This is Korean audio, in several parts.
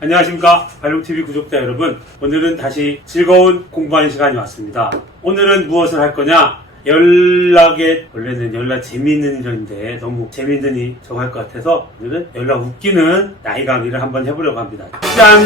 안녕하십니까 발롱TV 구독자 여러분, 오늘은 다시 즐거운 공부하는 시간이 왔습니다. 오늘은 무엇을 할 거냐, 원래는 연락 재미있는 일인데 너무 재미있는 일 정할 것 같아서 오늘은 연락 웃기는 나이 강의를 한번 해보려고 합니다. 짠!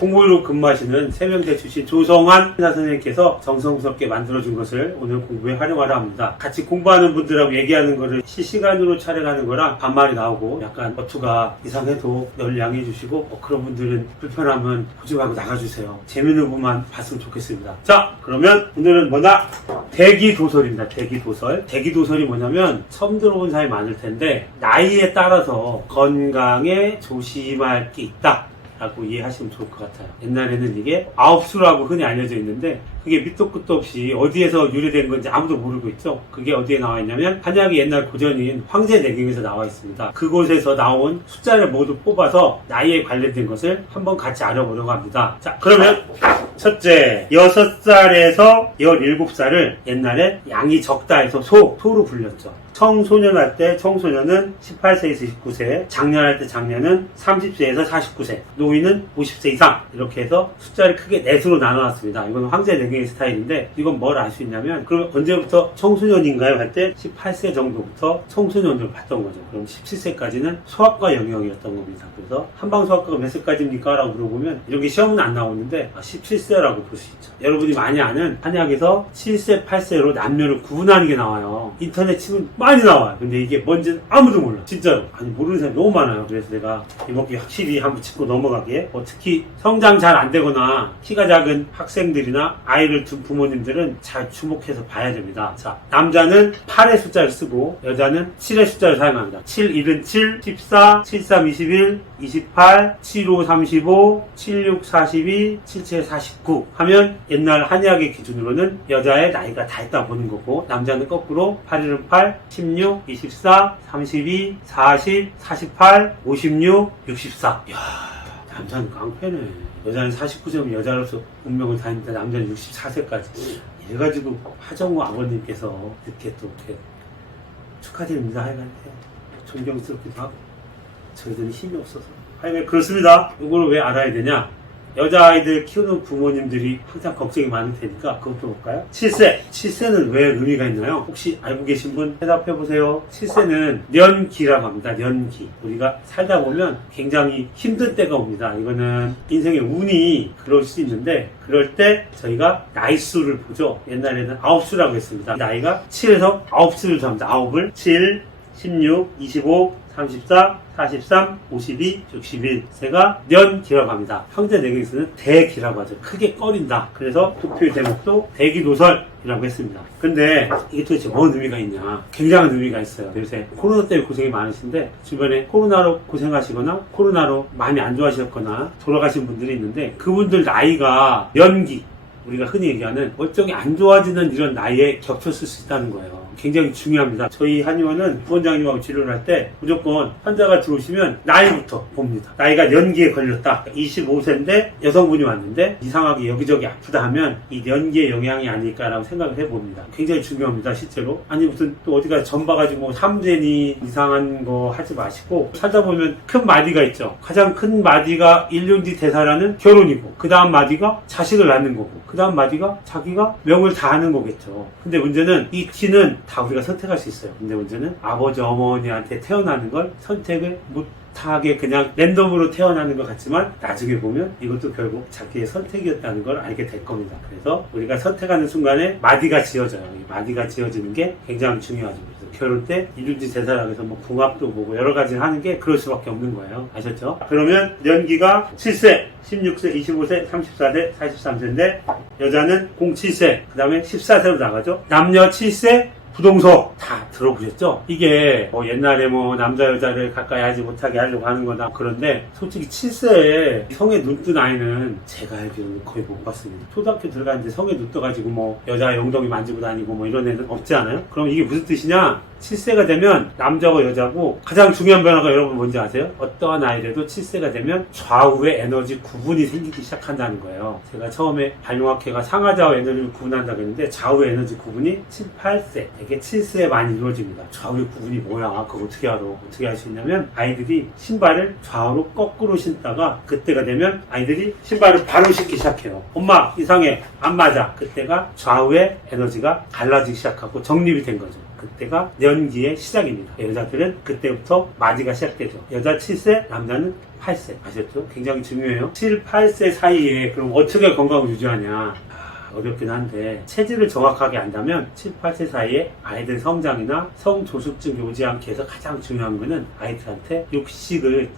공무원으로 근무하시는 세명대 출신 조성환 회사 선생님께서 정성스럽게 만들어준 것을 오늘 공부에 활용하려 합니다. 같이 공부하는 분들하고 얘기하는 거를 실시간으로 촬영하는 거랑 반말이 나오고 약간 어투가 이상해도 널 양해해 주시고, 그런 분들은 불편하면 보지 말고 나가주세요. 재밌는 부분만 봤으면 좋겠습니다. 자, 그러면 오늘은 뭐냐? 대기도설입니다. 대기도설. 대기도설이 뭐냐면 처음 들어본 사람이 많을 텐데 나이에 따라서 건강에 조심할 게 있다 라고 이해하시면 좋을 것 같아요. 옛날에는 이게 아홉수라고 흔히 알려져 있는데 그게 밑도 끝도 없이 어디에서 유래된 건지 아무도 모르고 있죠. 그게 어디에 나와 있냐면 한약의 옛날 고전인 황제내경에서 나와 있습니다. 그곳에서 나온 숫자를 모두 뽑아서 나이에 관련된 것을 한번 같이 알아보려고 합니다. 자, 그러면 첫째, 6살에서 17살을 옛날에 양이 적다 해서 소로 불렸죠. 청소년 할 때 청소년은 18세에서 29세, 장년 할 때 장년은 30세에서 49세, 노인은 50세 이상, 이렇게 해서 숫자를 크게 넷으로 나눠놨습니다. 이건 황제내경의 스타일인데 이건 뭘 알 수 있냐면, 그럼 언제부터 청소년인가요? 할 때 18세 정도부터 청소년으로 봤던 거죠. 그럼 17세까지는 소아과 영역이었던 겁니다. 그래서 한방 소아과가 몇 세까지입니까? 라고 물어보면 이런 게 시험은 안 나오는데 17세라고 볼 수 있죠. 여러분이 많이 아는 한약에서 7세, 8세로 남녀를 구분하는 게 나와요. 인터넷 치면 많이 나와요. 근데 이게 뭔지는 아무도 몰라. 진짜로. 아니, 모르는 사람이 너무 많아요. 그래서 내가 이번 기회에 확실히 한번 짚고 넘어가게. 특히 성장 잘 안 되거나 키가 작은 학생들이나 아이를 둔 부모님들은 잘 주목해서 봐야 됩니다. 자, 남자는 8의 숫자를 쓰고 여자는 7의 숫자를 사용합니다. 7, 1은 7, 14, 7, 3, 21, 28, 7, 5, 35, 7, 6, 42, 7, 7, 49 하면 옛날 한의학의 기준으로는 여자의 나이가 다 있다 보는 거고, 남자는 거꾸로 8, 1은 8, 16, 24, 32, 40, 48, 56, 64. 이야, 남자는 깡패네. 여자는 49세면 여자로서 운명을 다닙니다. 남자는 64세까지. 이래가지고 하정우 아버님께서 이렇게 또 이렇게 축하드립니다. 하여간 존경스럽기도 하고, 저희들은 힘이 없어서. 하여간 그렇습니다. 이걸 왜 알아야 되냐? 여자아이들 키우는 부모님들이 항상 걱정이 많을 테니까 그것도 볼까요? 7세! 7세는 왜 의미가 있나요? 혹시 알고 계신 분 대답해보세요. 7세는 년기라고 합니다. 년기. 우리가 살다 보면 굉장히 힘든 때가 옵니다. 이거는 인생의 운이 그럴 수 있는데, 그럴 때 저희가 나이수를 보죠. 옛날에는 9수라고 했습니다. 나이가 7에서 9수를 더합니다. 9을 7, 16, 25, 34, 43, 52, 61세가 년기라고 합니다. 황제내경에서는 대기라고 하죠. 크게 꺼린다. 그래서 도표의 제목도 대기도설이라고 했습니다. 근데 이게 도대체 뭔 의미가 있냐? 굉장한 의미가 있어요. 요새 코로나 때문에 고생이 많으신데 주변에 코로나로 고생하시거나 코로나로 마음이 안 좋아하셨거나 돌아가신 분들이 있는데, 그분들 나이가 연기, 우리가 흔히 얘기하는 멀쩡히 안 좋아지는 이런 나이에 겹쳤을 수 있다는 거예요. 굉장히 중요합니다. 저희 한의원은 부원장님하고 치료를 할 때 무조건 환자가 들어오시면 나이부터 봅니다. 나이가 연기에 걸렸다. 25세인데 여성분이 왔는데 이상하게 여기저기 아프다 하면 이 연기의 영향이 아닐까라고 생각을 해봅니다. 굉장히 중요합니다. 실제로. 아니 무슨 또 어디가 점 봐가지고 3세니 이상한 거 하지 마시고, 살다 보면 큰 마디가 있죠. 가장 큰 마디가 1년 뒤 되살아는 결혼이고, 그 다음 마디가 자식을 낳는 거고, 그 다음 마디가 자기가 명을 다하는 거겠죠. 근데 문제는 이 티는 다 우리가 선택할 수 있어요. 근데 문제는 아버지 어머니한테 태어나는 걸 선택을 못하게 그냥 랜덤으로 태어나는 것 같지만 나중에 보면 이것도 결국 자기의 선택이었다는 걸 알게 될 겁니다. 그래서 우리가 선택하는 순간에 마디가 지어져요. 이 마디가 지어지는 게 굉장히 중요하죠. 그래서 결혼 때 일륜지 제사락에서 뭐 궁합도 보고 여러 가지를 하는 게 그럴 수밖에 없는 거예요. 아셨죠? 그러면 연기가 7세, 16세, 25세, 34세, 43세인데 여자는 07세, 그 다음에 14세로 나가죠. 남녀 7세, 부동석 다 들어보셨죠? 이게 옛날에 남자 여자를 가까이 하지 못하게 하려고 하는 거다. 그런데 솔직히 7세에 성에 눈 뜬 아이는 제가 알기로는 거의 못 봤습니다. 초등학교 들어갔는데 성에 눈 떠가지고 여자 엉덩이 만지고 다니고 이런 애는 없지 않아요? 그럼 이게 무슨 뜻이냐? 7세가 되면 남자고 여자고 가장 중요한 변화가 여러분 뭔지 아세요? 어떠한 아이라도 7세가 되면 좌우의 에너지 구분이 생기기 시작한다는 거예요. 제가 처음에 발명학회가 상하좌우 에너지를 구분한다고 했는데 좌우 에너지 구분이 7, 8세 이게 7세에 많이 이루어집니다. 좌우의 구분이 뭐야? 그거 어떻게 알아? 어떻게 할 수 있냐면 아이들이 신발을 좌우로 거꾸로 신다가 그때가 되면 아이들이 신발을 바로 신기 시작해요. 엄마 이상해 안 맞아. 그때가 좌우의 에너지가 갈라지기 시작하고 정립이 된 거죠. 그때가 연기의 시작입니다. 여자들은 그때부터 맞이가 시작되죠. 여자 7세, 남자는 8세. 아셨죠? 굉장히 중요해요. 7, 8세 사이에 그럼 어떻게 건강을 유지하냐? 어렵긴 한데 체질을 정확하게 안다면 7, 8세 사이에 아이들 성장이나 성조숙증이 오지 않게 해서 가장 중요한 거는 아이들한테 육식을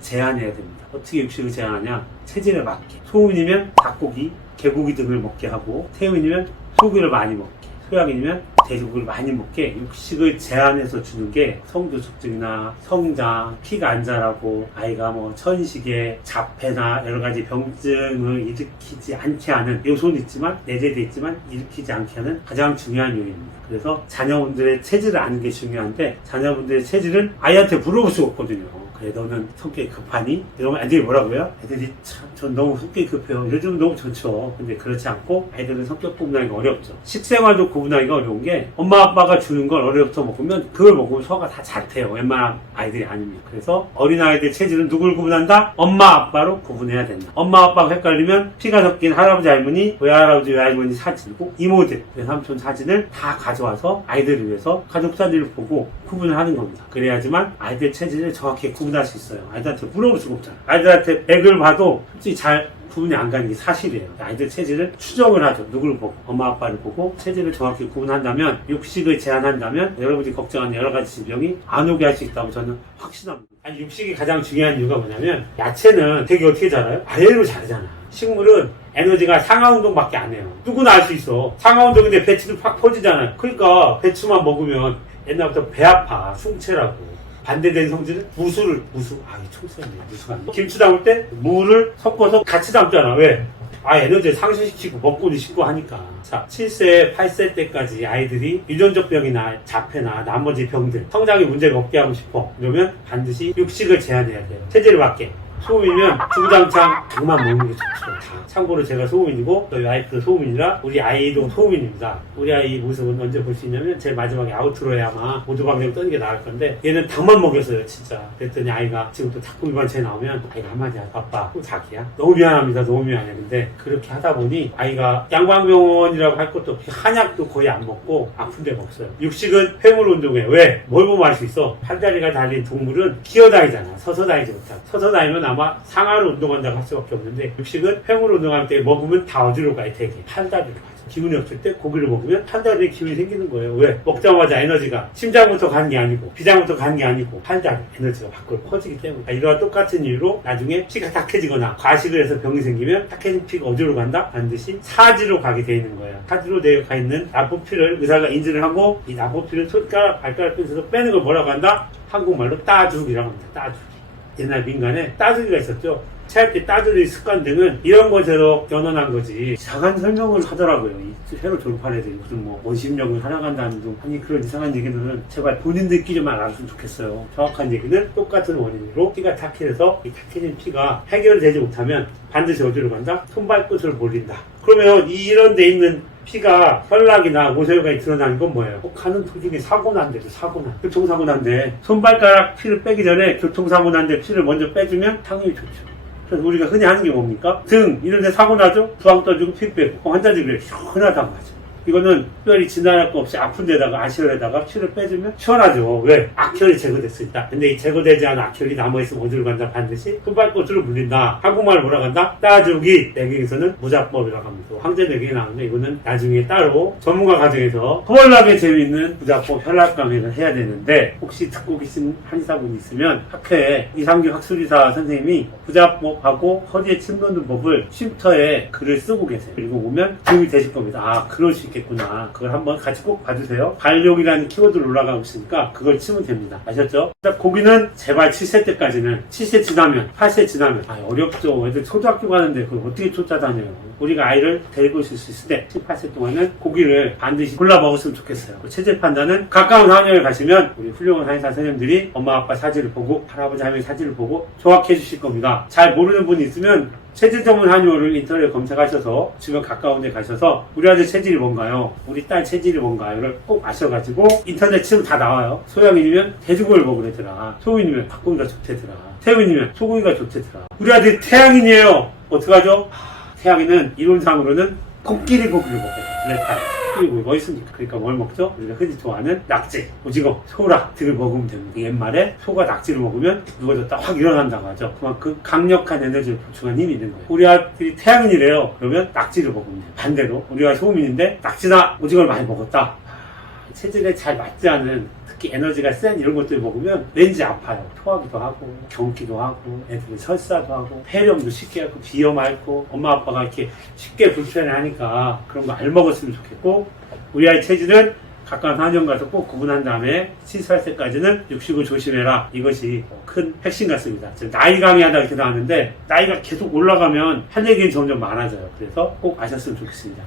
제한해야 됩니다. 어떻게 육식을 제한하냐? 체질에 맞게. 소음인이면 닭고기, 개고기 등을 먹게 하고 태음인이면 소고기를 많이 먹게, 소양인이면 돼지고기를 많이 먹게 육식을 제한해서 주는 게 성조숙증이나 성장, 피가 안 자라고 아이가 뭐 천식에 자폐나 여러 가지 병증을 일으키지 않게 하는 요소는 있지만 내재되어 있지만 일으키지 않게 하는 가장 중요한 요인입니다. 그래서 자녀분들의 체질을 아는 게 중요한데 자녀분들의 체질은 아이한테 물어볼 수가 없거든요. 그래 너는 성격이 급하니? 이러면 애들이 뭐라고요? 애들이 참 전 너무 성격이 급해요. 이러면 너무 좋죠. 근데 그렇지 않고 아이들은 성격 구분하기가 어렵죠. 식생활도 구분하기가 어려운 게 엄마 아빠가 주는 걸 어려부터 먹으면 그걸 먹으면 소화가 다 잘 돼요. 웬만한 아이들이 아닙니다. 그래서 어린아이들 체질은 누굴 구분한다? 엄마 아빠로 구분해야 된다. 엄마 아빠가 헷갈리면 피가 섞인 할아버지 할머니, 외할아버지 외할머니 사진이고 이모들, 외삼촌 사진을 다 가져와서 아이들을 위해서 가족 사진을 보고 구분을 하는 겁니다. 그래야지만 아이들 체질을 정확히 구분할 수 있어요. 아이들한테 물어볼 수가 없잖아요. 아이들한테 100을 봐도 솔직히 잘 구분이 안 가는 게 사실이에요. 아이들 체질을 추정을 하죠. 누구를 보고 엄마 아빠를 보고 체질을 정확히 구분한다면 육식을 제한한다면 여러분이 걱정하는 여러 가지 질병이 안 오게 할 수 있다고 저는 확신합니다. 아니 육식이 가장 중요한 이유가 뭐냐면 야채는 되게 어떻게 자라요? 아래로 자라잖아. 식물은 에너지가 상하 운동밖에 안 해요. 누구나 알 수 있어. 상하 운동인데 배추도 팍 퍼지잖아요. 그러니까 배추만 먹으면 옛날부터 배 아파 충체라고. 반대된 성질은 무수. 총수였네. 무수가 안 돼. 김치 담을 때 무를 섞어서 같이 담잖아. 왜? 에너지를 상실시키고 먹고도 씻고 하니까. 자, 7세, 8세 때까지 아이들이 유전적 병이나 자폐나 나머지 병들, 성장에 문제가 없게 하고 싶어. 이러면 반드시 육식을 제한해야 돼요. 체질을 맞게. 소음이면 주구장창 닭만 먹는 게 좋죠. 참고로 제가 소음인이고 저희 와이프도 소음인이라 우리 아이도 소음인입니다. 우리 아이 모습은 언제 볼 수 있냐면 제일 마지막에 아우트로에 아마 모두방정 뜨는 게 나을 건데 얘는 닭만 먹였어요 진짜. 그랬더니 아이가 지금 또 닭고기 반찬에 나오면 아이가 한마디 하죠. 아빠 또 닭이야? 너무 미안합니다. 너무 미안해. 근데 그렇게 하다 보니 아이가 양방병원이라고 할 것도 없이 한약도 거의 안 먹고 아픈 데가 없어요. 육식은 폐물 운동에 왜? 뭘 보면 알 수 있어? 팔다리가 달린 동물은 기어다니잖아. 서서 다니지 못하고. 서서 다니면 아마 상하로 운동한다고 할 수밖에 없는데 육식은 횡으로 운동할 때 먹으면 다 어디로 가요? 되게 팔다리로 가죠. 기운이 없을 때 고기를 먹으면 팔다리에 기운이 생기는 거예요. 왜? 먹자마자 에너지가 심장부터 가는 게 아니고 비장부터 가는 게 아니고 팔다리 에너지가 밖으로 퍼지기 때문에 이러한 똑같은 이유로 나중에 피가 탁해지거나 과식을 해서 병이 생기면 탁해진 피가 어디로 간다? 반드시 사지로 가게 돼 있는 거예요. 사지로 되어 있는 나포피를 의사가 인지를 하고 이 나포피를 손가락 발가락 펴서 빼는 걸 뭐라고 한다? 한국말로 따주기라고 합니다. 따주기. 옛날 민간에 따주기가 있었죠. 체할 때 따주기 습관 등은 이런 것으로 견원한 거지. 이상한 설명을 하더라고요. 새로 졸업한 애들이 무슨 뭐 원심력을 살아간다는 둥 아니 그런 이상한 얘기들은 제발 본인들끼리만 알았으면 좋겠어요. 정확한 얘기는 똑같은 원인으로 피가 탁해져서 이 탁해진 피가 해결되지 못하면 반드시 어디로 간다? 손발끝으로 몰린다. 그러면 이런 데 있는 피가 혈락이나 모세혈관이 드러나는 건 뭐예요? 가는 도중에 사고 난대도 교통사고 난대. 손발가락 피를 빼기 전에 교통사고 난대 피를 먼저 빼주면 당연히 좋죠. 그래서 우리가 흔히 하는 게 뭡니까? 등 이런 데 사고 나죠? 부항 떠주고 피 빼고 환자들이 그래 시원하다고 하죠. 이거는 특별히 진단할 거 없이 아픈 데다가 아시혈에다가 피를 빼주면 시원하죠. 왜? 악혈이 제거됐으니까. 근데 이 제거되지 않은 악혈이 남아있으면 어디로 간다? 반드시 손발꽃으로 물린다. 한국말 뭐라 간다? 따주기. 내경에서는 무자법이라고 합니다. 황제 내경에 나오는데 이거는 나중에 따로 전문가 과정에서 허벌나게 재미있는 무자법 혈압강의를 해야 되는데 혹시 듣고 계신 한의사분이 있으면 학회에 이상규 학술의사 선생님이 무자법하고 허리에 침 놓는 법을 쉼터에 글을 쓰고 계세요. 그리고 보면 도움이 되실 겁니다. 아 그럴 수 있겠구나. 그걸 한번 같이 꼭 봐주세요. 발육이라는 키워드로 올라가고 있으니까 그걸 치면 됩니다. 아셨죠? 고기는 제발 7세 때까지는 7세 지나면 8세 지나면 어렵죠. 애들 초등학교 가는데 그걸 어떻게 쫓아다녀요. 우리가 아이를 데리고 있을 수 있을 때 7, 8세 동안은 고기를 반드시 골라 먹었으면 좋겠어요. 체질 판단은 가까운 한의원에 가시면 우리 훌륭한 한의사 선생님들이 엄마 아빠 사진을 보고 할아버지 할머니 사진을 보고 정확히 해주실 겁니다. 잘 모르는 분이 있으면 체질 전문 한의원을 인터넷에 검색하셔서 주변 가까운 데 가셔서 우리 아들 체질이 뭔가요? 우리 딸 체질이 뭔가요?를 꼭 아셔가지고 인터넷 치면 다 나와요. 소양인이면 돼지고기를 먹으래더라. 소인이면 닭고기가 좋대더라. 태우인이면 소고기가 좋대더라. 우리 아들 태양인이에요. 어떡하죠? 태양인은 이론상으로는 코끼리 고기를 먹어요. 블랙타임. 코끼리 고기 멋있으니까. 그러니까 뭘 먹죠? 우리가 흔히 좋아하는 낙지, 오징어, 소라 등을 먹으면 됩니다. 옛말에 소가 낙지를 먹으면 누워졌다 확 일어난다고 하죠. 그만큼 강력한 에너지를 보충한 힘이 있는 거예요. 우리 아들이 태양인이래요. 그러면 낙지를 먹으면 돼요. 반대로 우리가 소음인인데 낙지나 오징어를 많이 먹었다. 체질에 잘 맞지 않은 특히 에너지가 센 이런 것들 먹으면 왠지 아파요. 토하기도 하고 경기도 하고 애들이 설사도 하고 폐렴도 쉽게 하고 비염 앓고 엄마 아빠가 이렇게 쉽게 불편해하니까 그런 거 안 먹었으면 좋겠고 우리 아이 체질은 가까운 한의원 가서 꼭 구분한 다음에 70살까지는 육식을 조심해라. 이것이 큰 핵심 같습니다. 나이 강의하다 이렇게 나왔는데 나이가 계속 올라가면 할 얘기는 점점 많아져요. 그래서 꼭 아셨으면 좋겠습니다.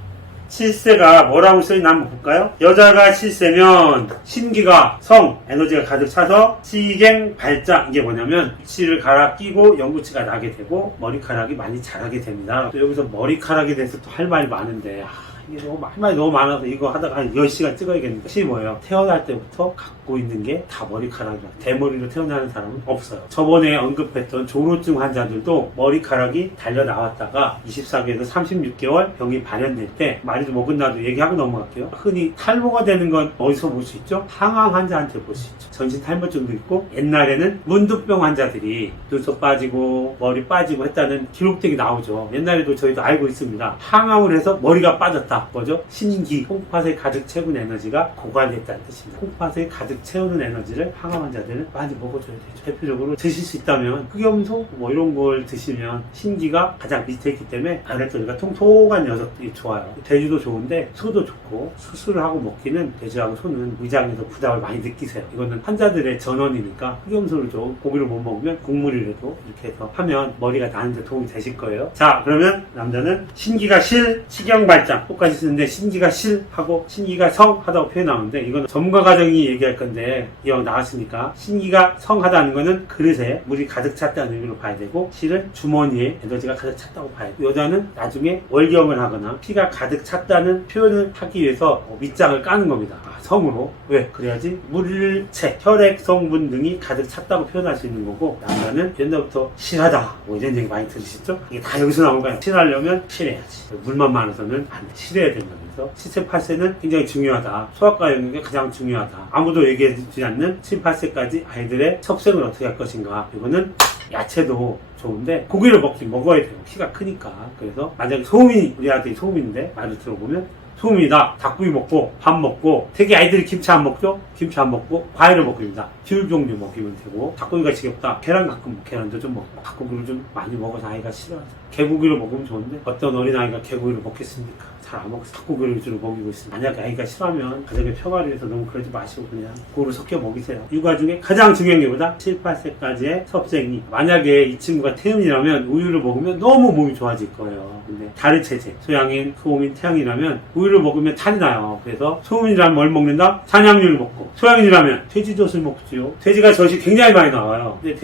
7세가 뭐라고 써있나 한번 볼까요? 여자가 7세면 신기가 성, 에너지가 가득 차서 시갱 발작. 이게 뭐냐면 치를 갈아 끼고 연구치가 나게 되고 머리카락이 많이 자라게 됩니다. 또 여기서 머리카락에 대해서 또 할 말이 많은데 이게 할 말이 너무 많아서 이거 하다가 한 10시간 찍어야겠는데 혹시 뭐예요? 태어날 때부터 갖고 있는 게 다 머리카락이야. 대머리로 태어나는 사람은 없어요. 저번에 언급했던 조로증 환자들도 머리카락이 달려 나왔다가 24개에서 36개월 병이 발현될 때 많이도 먹은 나도 얘기하고 넘어갈게요. 흔히 탈모가 되는 건 어디서 볼 수 있죠? 항암 환자한테 볼 수 있죠. 전신 탈모증도 있고 옛날에는 문두병 환자들이 눈썹 빠지고 머리 빠지고 했다는 기록들이 나오죠. 옛날에도 저희도 알고 있습니다. 항암을 해서 머리가 빠졌다. 뭐죠? 신기, 콩팥에 가득 채운 에너지가 고갈됐다는 뜻입니다. 콩팥에 가득 채우는 에너지를 항암 환자들은 많이 먹어줘야 되죠. 대표적으로 드실 수 있다면 흑염소 뭐 이런 걸 드시면 신기가 가장 밑에 있기 때문에 아랫도리가 통통한 녀석들이 좋아요. 돼지도 좋은데 소도 좋고 수술을 하고 먹기는 돼지하고 소는 위장에서 부담을 많이 느끼세요. 이거는 환자들의 전원이니까 흑염소를 좀 고기를 못 먹으면 국물이라도 이렇게 해서 하면 머리가 나는데 도움이 되실 거예요. 자, 그러면 남자는 신기가 실, 식경발장 똑같이 쓰는데 신기가 실 하고 신기가 성 하다고 표현하는데 이건 전문가 과정이 얘기할 건데 이왕 나왔으니까 신기가 성 하다는 거는 그릇에 물이 가득 찼다는 의미로 봐야 되고 실은 주머니에 에너지가 가득 찼다고 봐야 돼요. 여자는 나중에 월경을 하거나 피가 가득 찼다는 표현을 하기 위해서 밑장을 까는 겁니다. 성으로. 왜? 그래야지 물체, 혈액 성분 등이 가득 찼다고 표현할 수 있는 거고 남자는 옛날부터 실하다 뭐 이런 얘기 많이 들으시죠? 이게 다 여기서 나온 거예요. 실하려면 실해야지. 물만 많아서는 안 돼. 실해야 된다면서 7세, 8세는 굉장히 중요하다. 소아과 영역이 가장 중요하다. 아무도 얘기해주지 않는 7, 8세까지 아이들의 섭생을 어떻게 할 것인가. 이거는 야채도 좋은데 고기를 먹어야 돼요. 키가 크니까. 그래서 만약에 소음이 우리 아들이 소음인데 말을 들어보면 소음이다. 닭고기 먹고 밥 먹고 되게 아이들이 김치 안 먹죠? 김치 안 먹고 과일을 먹습니다. 귤 종류 먹이면 되고 닭고기가 지겹다. 계란 가끔 계란도 좀 먹고 닭고기를 좀 많이 먹어서 아이가 싫어하죠. 개고기를 먹으면 좋은데 어떤 어린아이가 개고기를 먹겠습니까? 잘 안 먹어서 닭고기를 위주로 먹이고 있습니다. 만약에 아이가 싫어하면 가정의 평화를 위해서 너무 그러지 마시고 그냥 고루 섞여 먹이세요. 육아 중에 가장 중요한 게 뭐다? 7, 8세까지의 섭생이 만약에 이 친구가 태음이라면 우유를 먹으면 너무 몸이 좋아질 거예요. 근데 다른 체제 소양인, 소음인, 태양이라면 우유를 먹으면 탈이 나요. 그래서 소음인이라면 뭘 먹는다? 산양유를 먹고 소양인이라면 돼지젖을 먹지요. 돼지가 젖이 굉장히 많이 나와요. 근데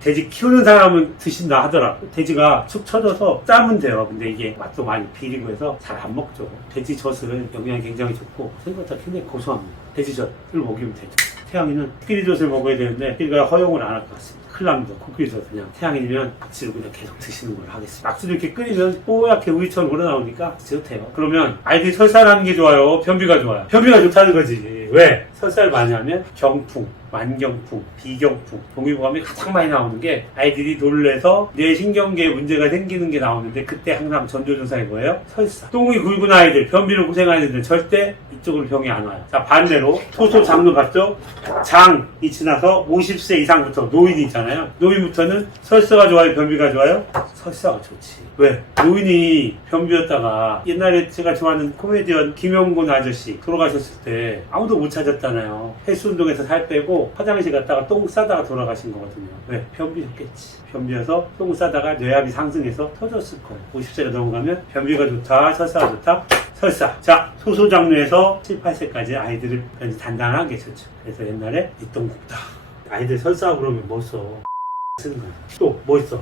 돼지 키우는 사람은 드신다 하더라고. 돼지가 축 처져서 짜면 돼요. 근데 이게 맛도 많이 비리고 해서 잘 안 먹죠. 돼지 젖은 영양이 굉장히 좋고 생각보다 굉장히 고소합니다. 돼지 젖을 먹이면 되죠. 태양이는 코끼리 젖을 먹어야 되는데 코끼리가 허용을 안 할 것 같습니다. 큰일 납니다. 코끼리 젖 그냥 태양이면 낙지를 그냥 계속 드시는 걸로 하겠습니다. 낙지를 이렇게 끓이면 뽀얗게 우유처럼 우러나오니까 좋대요. 그러면 아이들이 설사하는 게 좋아요? 변비가 좋아요? 변비가 좋다는 거지. 왜? 설사를 많이 하면 경풍, 만경풍, 비경풍, 동의보감이 가장 많이 나오는 게 아이들이 놀래서 뇌신경계에 문제가 생기는 게 나오는데 그때 항상 전조증상이 뭐예요? 설사. 똥이 굵은 아이들, 변비로 고생하는 애들 절대 이쪽으로 병이 안 와요. 자, 반대로 소소장로 봤죠? 장이 지나서 50세 이상부터 노인이 있잖아요. 노인부터는 설사가 좋아요? 변비가 좋아요? 설사가 좋지. 왜? 노인이 변비였다가 옛날에 제가 좋아하는 코미디언 김영곤 아저씨 돌아가셨을 때 아무도 못 찾았잖아요. 헬스 운동에서 살 빼고 화장실 갔다가 똥 싸다가 돌아가신 거거든요. 왜? 변비였겠지. 변비여서 똥 싸다가 뇌압이 상승해서 터졌을 거예요. 50세가 넘어가면 변비가 좋다, 설사가 좋다, 설사. 자, 소소장류에서 7, 8세까지 아이들을 단단하게 줬죠. 그래서 옛날에 이똥국다. 아이들 설사하고 그러면 뭐 써? 쓰는 거야. 또 뭐 있어?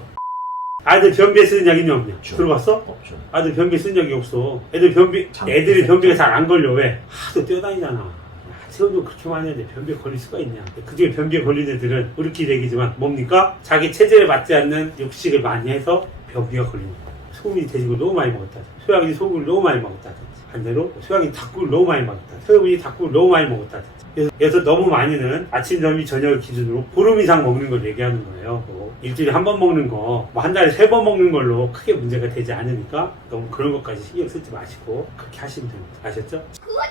아들 변비에 쓰는 약이 있냐 없냐? 없죠. 들어봤어? 없죠. 아들 변비에 쓰는 약이 없어. 애들이 변비가 잘 안 걸려. 왜? 하도 뛰어다니잖아. 체온도 그렇게 많이 하는데 변비에 걸릴 수가 있냐? 그중에 변비에 걸린 애들은 우리끼리 얘기지만 뭡니까? 자기 체질에 맞지 않는 육식을 많이 해서 변비가 걸리는 거야. 소금이 돼지고기를 너무 많이 먹었다. 소양이 소금을 너무 많이 먹었다. 반대로 소양이 닭국을 너무 많이 먹었다. 소양이 닭국을 너무 많이 먹었다. 그래서 너무 많이는 아침, 점심, 저녁 기준으로 보름 이상 먹는 걸 얘기하는 거예요. 일주일에 한 번 먹는 거, 뭐 한 달에 3번 먹는 걸로 크게 문제가 되지 않으니까 너무 그런 것까지 신경 쓰지 마시고 그렇게 하시면 됩니다. 아셨죠? 그건